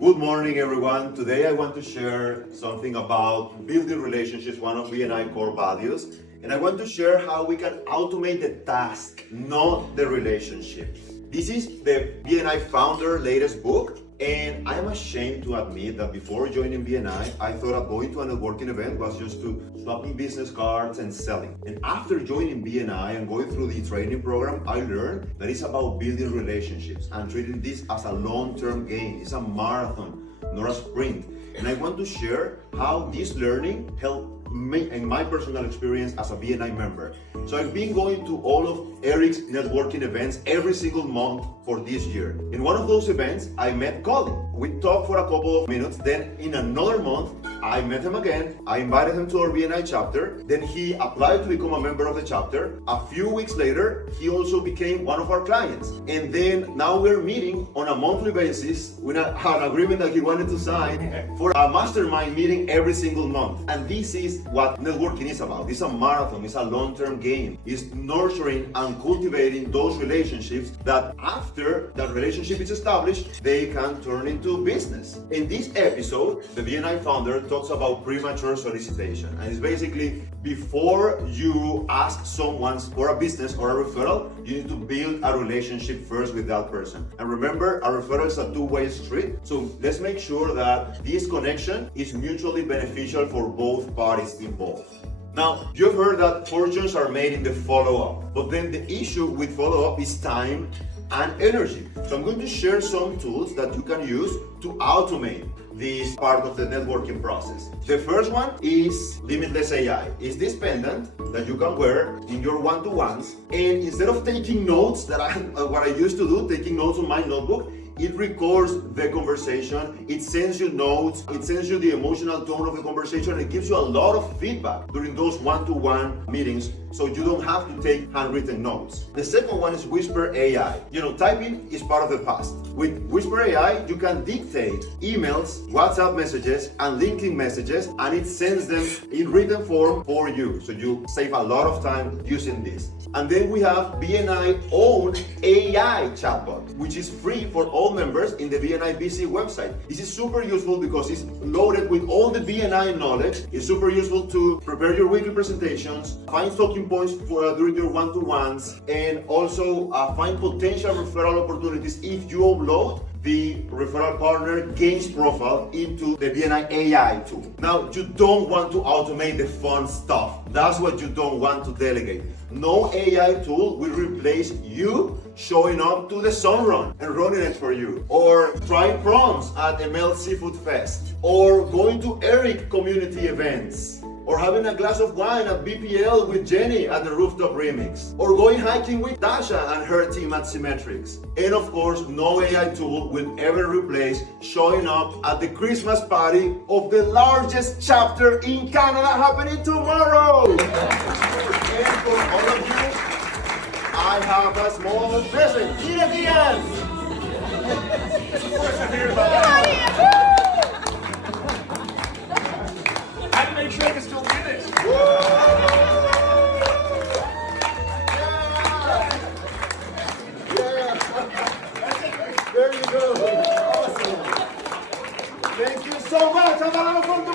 Good morning, everyone. Today I want to share something about building relationships, one of BNI core values. And I want to share how we can automate the task, not the relationship. This is the BNI founder latest book. And I'm ashamed to admit that before joining BNI, I thought that going to a networking event was just to swapping business cards and selling. And after joining BNI and going through the training program, I learned that it's about building relationships and treating this as a long-term game. It's a marathon, not a sprint. And I want to share how this learning helped me in my personal experience as a BNI member. So I've been going to all of Eric's networking events every single month for this year. In one of those events, I met Colin. We talked for a couple of minutes. Then in another month, I met him again. I invited him to our BNI chapter. Then he applied to become a member of the chapter. A few weeks later, he also became one of our clients. And then now we're meeting on a monthly basis. We had an agreement that he wanted to sign for a mastermind meeting every single month. And this is what networking is about. It's a marathon. It's a long-term game. It's nurturing and cultivating those relationships that after that relationship is established, they can turn into business. In this episode, the BNI founder talks about premature solicitation. And it's basically before you ask someone for a business or a referral, you need to build a relationship first with that person. And remember, a referral is a two-way street. So let's make sure that this connection is mutually beneficial for both parties involved. Now, you've heard that fortunes are made in the follow-up, but then the issue with follow-up is time and energy. So I'm going to share some tools that you can use to automate this part of the networking process. The first one is Limitless AI. It's this pendant that you can wear in your one-to-ones, and instead of taking notes, what I used to do, taking notes on my notebook, it records the conversation, it sends you notes, it sends you the emotional tone of the conversation, it gives you a lot of feedback during those one-to-one meetings, so you don't have to take handwritten notes. The second one is Whisper AI. Typing is part of the past. With Whisper AI, you can dictate emails, WhatsApp messages, and LinkedIn messages, and it sends them in written form for you. So you save a lot of time using this. And then we have BNI own AI chatbot, which is free for all members in the BNI BC website. This is super useful because it's loaded with all the BNI knowledge. It's super useful to prepare your weekly presentations, find talking points during your one-to-ones, and also find potential referral opportunities if you upload the referral partner gains profile into the BNI AI tool. Now, you don't want to automate the fun stuff. That's what you don't want to delegate. No AI tool will replace you showing up to the sun run and running it for you, or trying prawns at ML Seafood Fest, or going to Eric community events, or having a glass of wine at BPL with Jenny at the Rooftop Remix, or going hiking with Tasha and her team at Symmetrics. And of course, no AI tool will ever replace showing up at the Christmas party of the largest chapter in Canada happening tomorrow. And for all of you, I have a small present here at the end. Make sure I can still do this. There you go. Awesome. Thank you so much.